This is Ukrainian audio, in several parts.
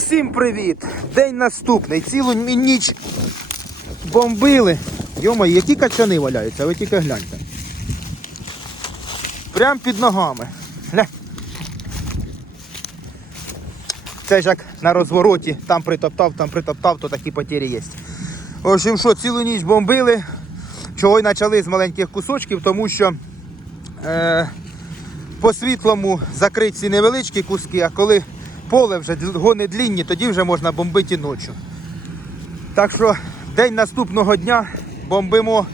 Всім привіт! День наступний. Цілу ніч бомбили. Йома, які качани валяються, ви тільки гляньте. Прям під ногами. Гля. Це ж як на розвороті, там притоптав, там притоптав, то такі потері є. В общем, що, цілу ніч бомбили. Чого й почали з маленьких кусочків, тому що е, по світлому закрити ці невеличкі куски, а коли поле вже гони длінні, тоді вже можна бомбити і ночі. Так що день наступного дня бомбимо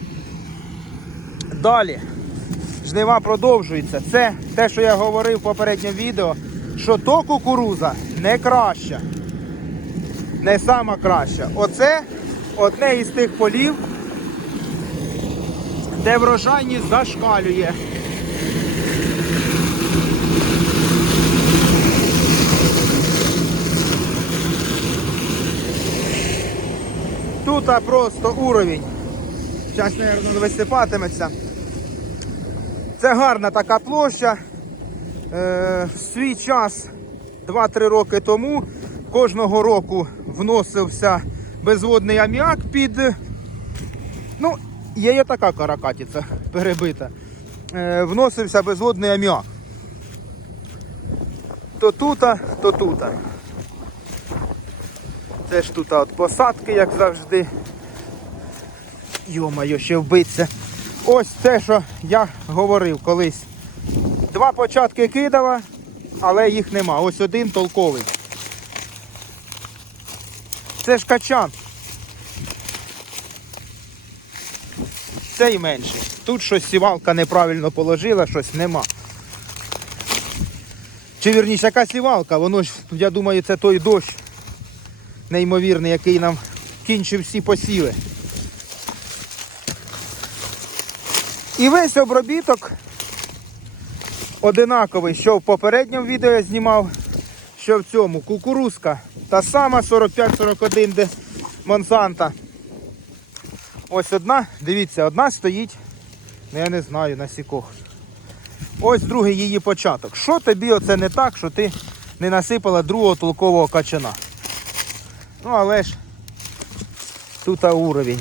далі. Жнива продовжується. Це те, що я говорив в попередньому відео, що то кукуруза не краща. Не сама краща. Оце одне із тих полів, де врожайність зашкалює. Тут просто уровень. Зараз, мабуть, висипатиметься. Це гарна така площа. Е, в свій час 2-3 роки тому кожного року вносився безводний аміак під. Ну, є і така каракатиця перебита. Е, вносився безводний аміак. То тута, то тута. Це ж тут от посадки, як завжди. Йо-моє, ще вбиться. Ось те, що я говорив колись. Два початки кидала, але їх нема. Ось один толковий. Це ж качан. Цей менший. Тут щось сівалка неправильно положила, щось нема. Чи вірніше, яка сівалка? Воно ж, я думаю, це той дощ неймовірний, який нам кінчив всі посіви. І весь обробіток одинаковий, що в попередньому відео я знімав, що в цьому. Кукурузка та сама 45-41 де Монсанта. Ось одна, дивіться, одна стоїть, ну я не знаю, на сікох. Ось другий її початок. Що тобі оце не так, що ти не насипала другого толкового качана? Ну, але ж тут уровень.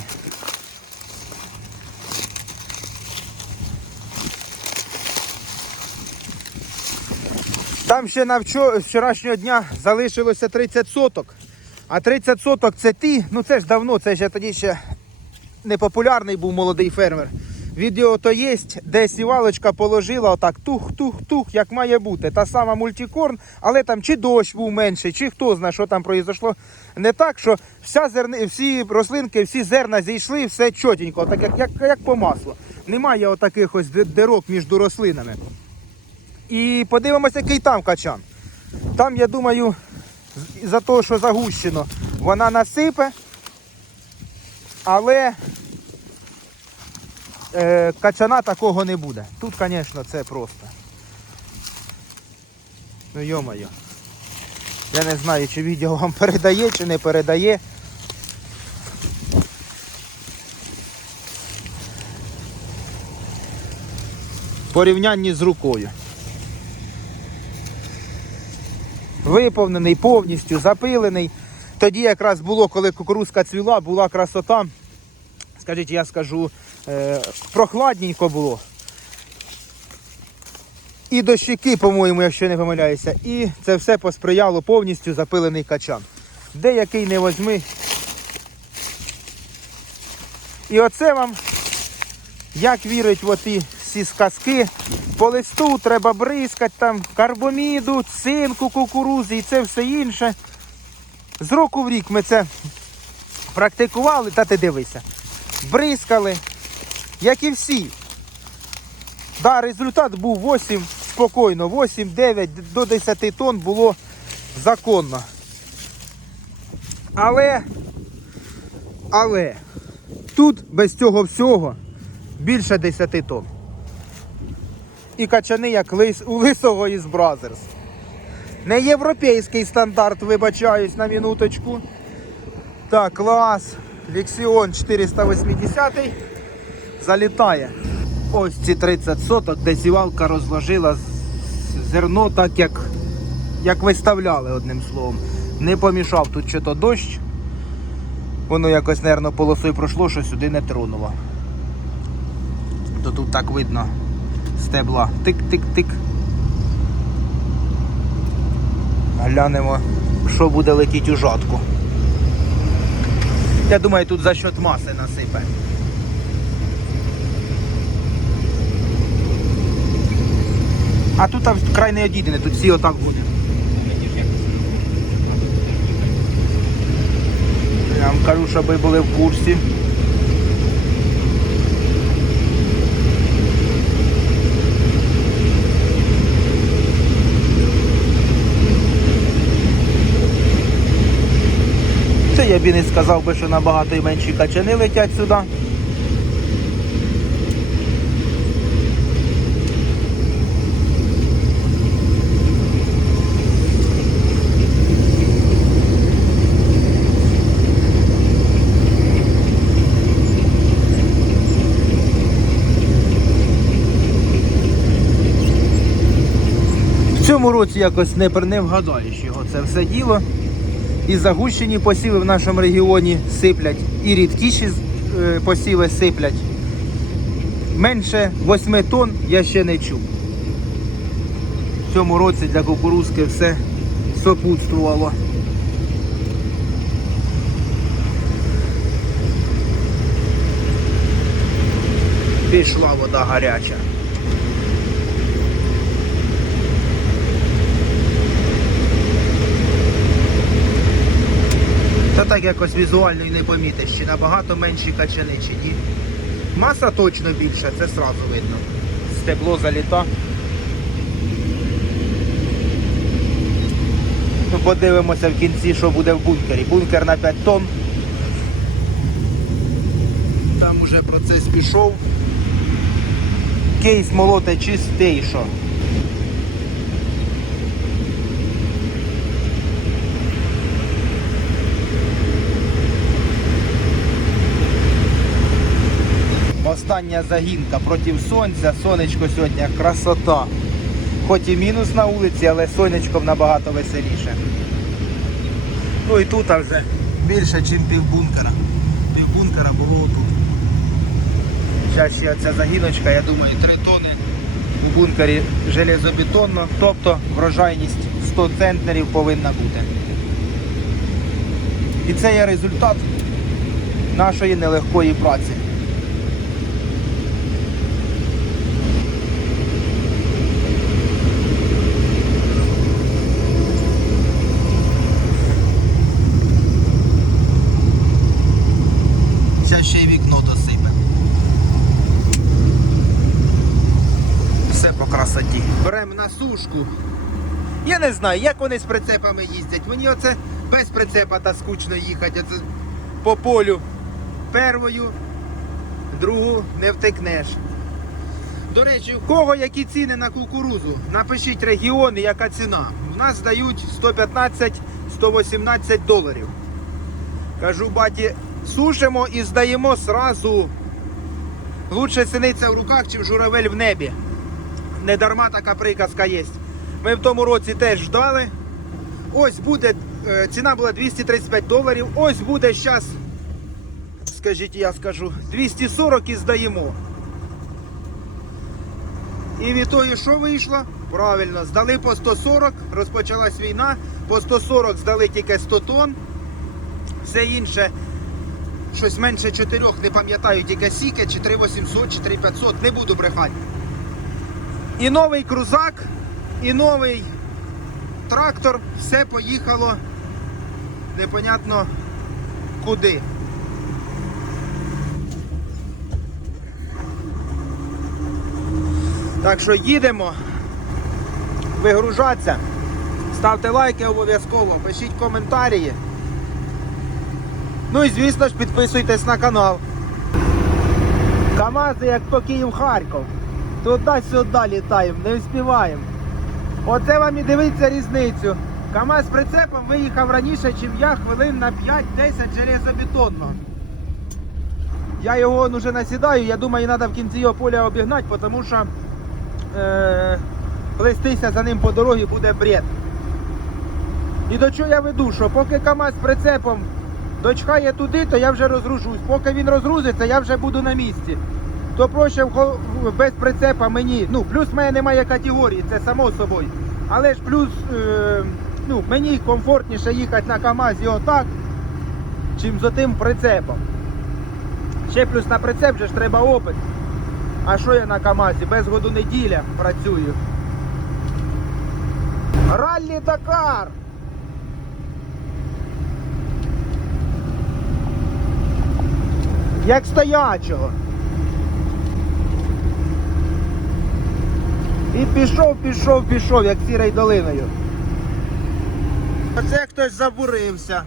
Там ще на вчорашнього дня залишилося 30 соток. А 30 соток це ті, ну це ж давно, це я тоді ще непопулярний був молодий фермер. Відео то є, де сівалочка положила отак тух-тух-тух, як має бути. Та сама мультикорн, але там чи дощ був менший, чи хто знає, що там произошло. Не так, що вся зерни, всі рослинки, всі зерна зійшли, все чотенько, так як, як, як по маслу. Немає отаких ось дирок між рослинами. І подивимося, який там качан. Там, я думаю, за те, що загущено, вона насипе, але е, качана такого не буде. Тут, звісно, це просто. Ну йо-моє. Я не знаю, чи відео вам передає, чи не передає. Порівнянні з рукою. Виповнений повністю, запилений. Тоді якраз було, коли кукурузка цвіла, була красота. Скажіть, я скажу, прохладненько було. І дощики, по-моєму, якщо не помиляюся. І це все посприяло повністю запилений качан. Деякий не возьми. І оце вам, як вірить в оті всі сказки, по листу треба бризкати там карбоміду, цинку, кукурузи і це все інше. З року в рік ми це практикували, та ти дивися. Бризкали, як і всі. Да, результат був 8 спокійно, 8-9 до 10 тонн було законно. Але, але тут без цього всього більше 10 тонн. І качани, як лис, у лисого із Бразерс. Не європейський стандарт, вибачаюсь на минуточку. Так, клас. Лексіон 480 залітає. Ось ці 30 соток, де сівалка розложила зерно так, як, як виставляли одним словом. Не помішав тут чи то дощ. Воно якось, нервно, полосою пройшло, що сюди не тронуло. То тут так видно стебла. Тик-тик-тик. Глянемо, що буде летіти у жатку. Я думаю, тут за счет маси насипе. А тут там край не одійдене, тут всі отак буде. Я вам кажу, щоб ви були в курсі. Це я б і не сказав би, що набагато і менші качани летять сюди. Цьому році якось не, не вгадаєш його це все діло. І загущені посіви в нашому регіоні сиплять, і рідкіші е, посіви сиплять. Менше 8 тонн я ще не чув. В цьому році для кукурузки все сопутствувало. Пішла вода гаряча. Та так якось візуально і не помітиш, чи набагато менші качани, чи ні. Маса точно більша, це сразу видно. Стебло заліта. Ну, подивимося в кінці, що буде в бункері. Бункер на 5 тонн. Там уже процес пішов. Кейс молоте чистейшо. Остання загінка проти сонця. Сонечко сьогодні красота. Хоч і мінус на вулиці, але сонечком набагато веселіше. Ну і тут вже більше, ніж пів бункера. Пів бункера було тут. Зараз ще ця загіночка, я думаю, 3 тони у бункері железобетонно, тобто врожайність 100 центнерів повинна бути. І це є результат нашої нелегкої праці. Зараз ще й вікно досипе. Все по красоті. Беремо на сушку. Я не знаю, як вони з прицепами їздять. Мені оце без прицепа та скучно їхати. Оце по полю. Первою, другу не втекнеш. До речі, у кого які ціни на кукурузу? Напишіть регіони, яка ціна. У нас дають 115-118 доларів. Кажу, баті, сушимо і здаємо сразу. Лучше синиця в руках, чим журавель в небі. Не дарма така приказка є. Ми в тому році теж ждали. Ось буде, е, ціна була 235 доларів. Ось буде зараз, скажіть, я скажу, 240 і здаємо. І від того, що вийшло? Правильно, здали по 140, розпочалась війна, по 140 здали тільки 100 тонн. Все інше, щось менше 4, не пам'ятаю, тільки сіки, чи 3800, чи 3500, не буду брехати. І новий крузак, і новий трактор, все поїхало непонятно куди. Так що їдемо вигружатися. Ставте лайки обов'язково, пишіть коментарі. Ну і звісно ж підписуйтесь на канал. КАМАЗи як по Київ-Харків. Туди-сюди літаємо, не вспіваємо. Оце вам і дивиться різницю. КАМАЗ з прицепом виїхав раніше, ніж я хвилин на 5-10 железобетонно. Я його уже насідаю, я думаю, треба в кінці його поля обігнати, тому що е, плестися за ним по дорозі буде бред. І до чого я веду, що поки КАМАЗ з прицепом дочхає туди, то я вже розгружусь. Поки він розгрузиться, я вже буду на місці. То проще без прицепа мені. Ну, плюс в мене немає категорії, це само собою. Але ж плюс е, ну, мені комфортніше їхати на КАМАЗі отак, чим за тим прицепом. Ще плюс на прицеп же ж треба опит. А що я на КАМАЗі? Без году неділя працюю. Раллі Дакар! Як стоячого. І пішов, пішов, пішов, як сірою долиною. Оце хтось забурився.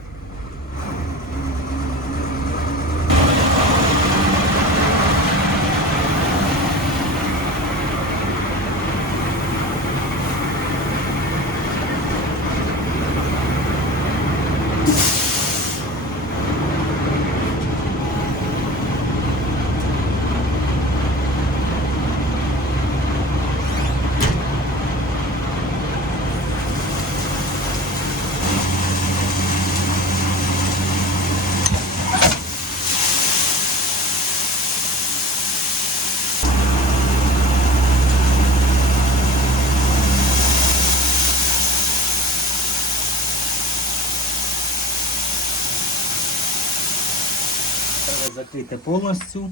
Закрите повністю,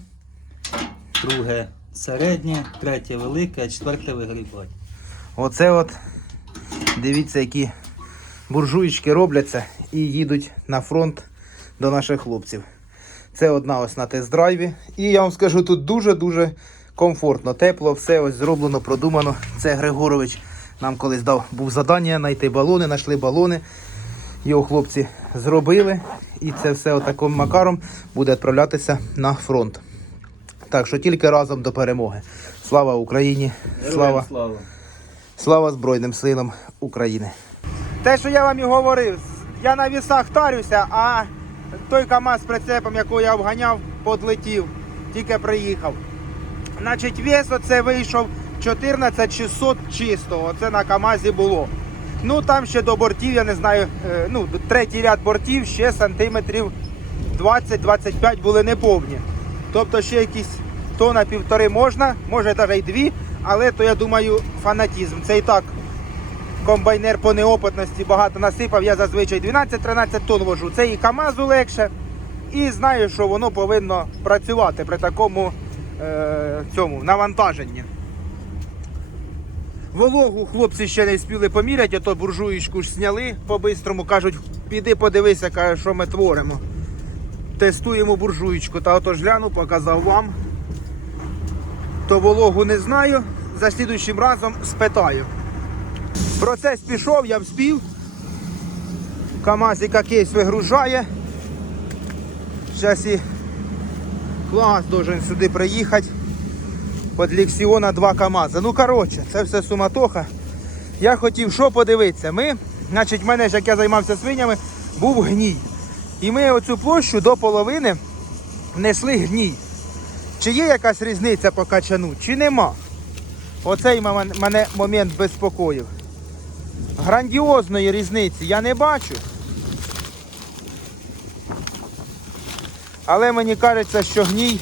друге середнє, третє велике, а четверте вигрібати. Оце от, дивіться, які буржуєчки робляться і їдуть на фронт до наших хлопців. Це одна ось на тест-драйві. І я вам скажу, тут дуже-дуже комфортно, тепло, все ось зроблено, продумано. Це Григорович нам колись дав був завдання знайти балони, знайшли балони. Його хлопці зробили. І це все отаким макаром буде відправлятися на фронт. Так що тільки разом до перемоги. Слава Україні! Слава! слава! Слава Збройним силам України. Те, що я вам і говорив, я на вісах тарюся, а той КАМАЗ з прицепом, якого я обганяв, подлетів, тільки приїхав. Значить, вес оце вийшов 14600 чистого. Це на КАМАЗі було. Ну там ще до бортів, я не знаю, е, ну, третій ряд бортів ще сантиметрів 20-25 були неповні. Тобто ще якісь тона півтори можна, може навіть і дві, але то я думаю фанатізм. Це і так комбайнер по неопитності багато насипав. Я зазвичай 12-13 тонн вожу. Це і КАМАЗу легше. І знаю, що воно повинно працювати при такому е, цьому навантаженні. Вологу хлопці ще не спіли поміряти, а то буржуєчку ж зняли по-бистрому. Кажуть, піди подивися, каже, що ми творимо. Тестуємо буржуєчку. Та отож гляну, показав вам. То вологу не знаю. За слідуючим разом спитаю. Процес пішов, я вспів. КАМАЗик якийсь вигружає. Зараз і клас должен сюди приїхати. Под Лексіона 2 КАМАЗа. Ну, коротше, це все суматоха. Я хотів що подивитися. Ми, значить, в мене ж як я займався свинями, був гній. І ми оцю площу до половини несли гній. Чи є якась різниця по качану, чи нема? Оцей мене момент безпокоїв. Грандіозної різниці я не бачу. Але мені кажеться, що гній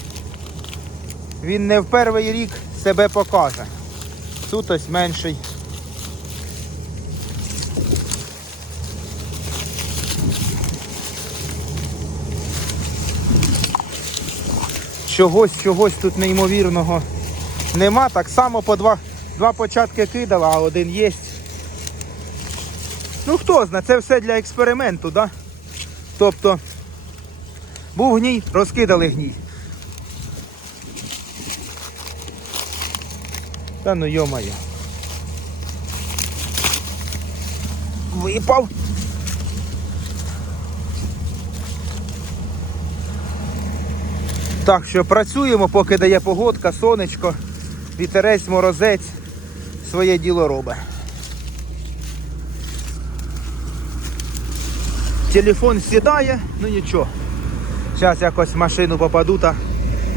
він не в перший рік себе покаже. Тут ось менший. Чогось, чогось тут неймовірного нема. Так само по два, два початки кидала, а один є. Ну хто знає, це все для експерименту, да? Тобто був гній, розкидали гній. Та ну йомає. Випав. Так що працюємо, поки дає погодка, сонечко, вітерець, морозець, своє діло робить. Телефон сідає, ну нічого. Зараз якось в машину попаду та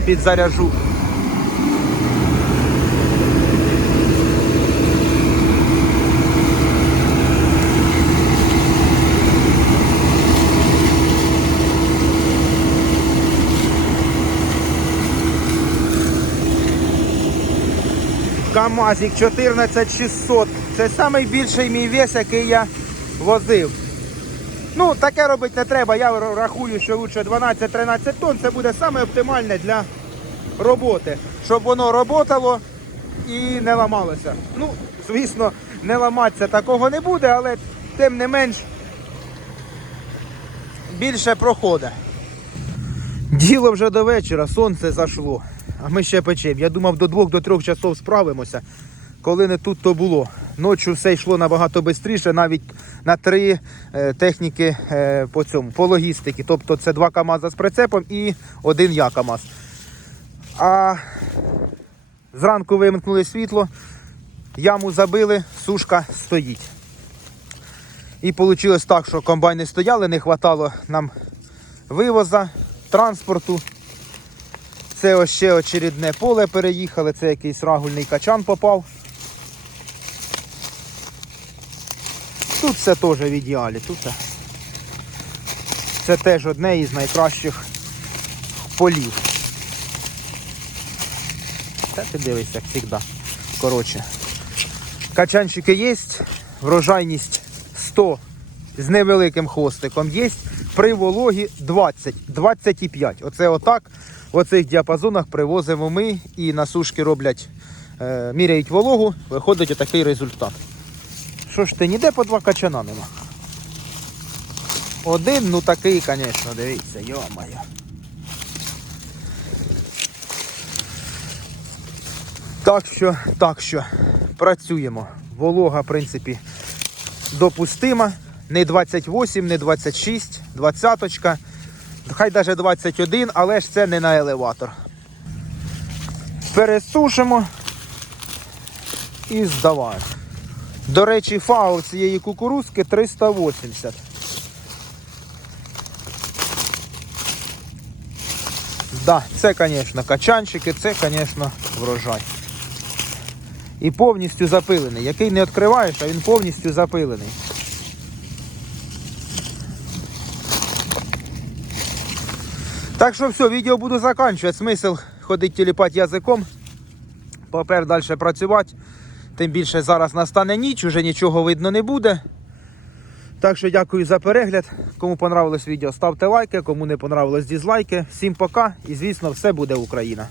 підзаряжу. КАМАЗик 14600. Це найбільший мій вес, який я возив. Ну, таке робити не треба. Я рахую, що лучше 12-13 тонн це буде саме оптимальне для роботи. Щоб воно роботало і не ламалося. Ну, звісно, не ламатися такого не буде, але тим не менш більше проходить. Діло вже до вечора, сонце зайшло, а ми ще печемо. Я думав, до 2-3 часов справимося. Коли не тут, то було. Ночі все йшло набагато швидше, навіть на три е, техніки е, по цьому, по логістиці. Тобто це два КАМАЗа з прицепом і один я КАМАЗ. А зранку вимкнули світло, яму забили, сушка стоїть. І вийшло так, що комбайни стояли, не вистачало нам вивоза, транспорту. Це ось ще очередне поле переїхали, це якийсь рагульний качан попав. Тут все теж в ідеалі. Тут це- теж одне із найкращих полів. Та ти дивись, як завжди. Коротше. Качанчики є, врожайність 100 з невеликим хвостиком є. При вологі 20-25. Оце отак. В оцих діапазонах привозимо ми і на сушки роблять, е, міряють вологу, виходить отакий результат. Що ж ти, ніде по два качана нема. Один, ну такий, звісно, дивіться, йо-моє. Так що, так що, працюємо. Волога, в принципі, допустима. Не 28, не 26, 20, хай навіть 21, але ж це не на елеватор. Пересушимо і здаваємо. До речі, фау цієї кукурузки 380. Да, це, звісно, качанчики, це, звісно, врожай. І повністю запилений. Який не відкриваєш, а він повністю запилений. Так що все, відео буду закінчувати. Смисл ходити тіліпати язиком. Попер далі працювати. Тим більше зараз настане ніч, уже нічого видно не буде. Так що дякую за перегляд. Кому понравилось відео, ставте лайки, кому не понравилось дізлайки. Всім пока і звісно все буде Україна.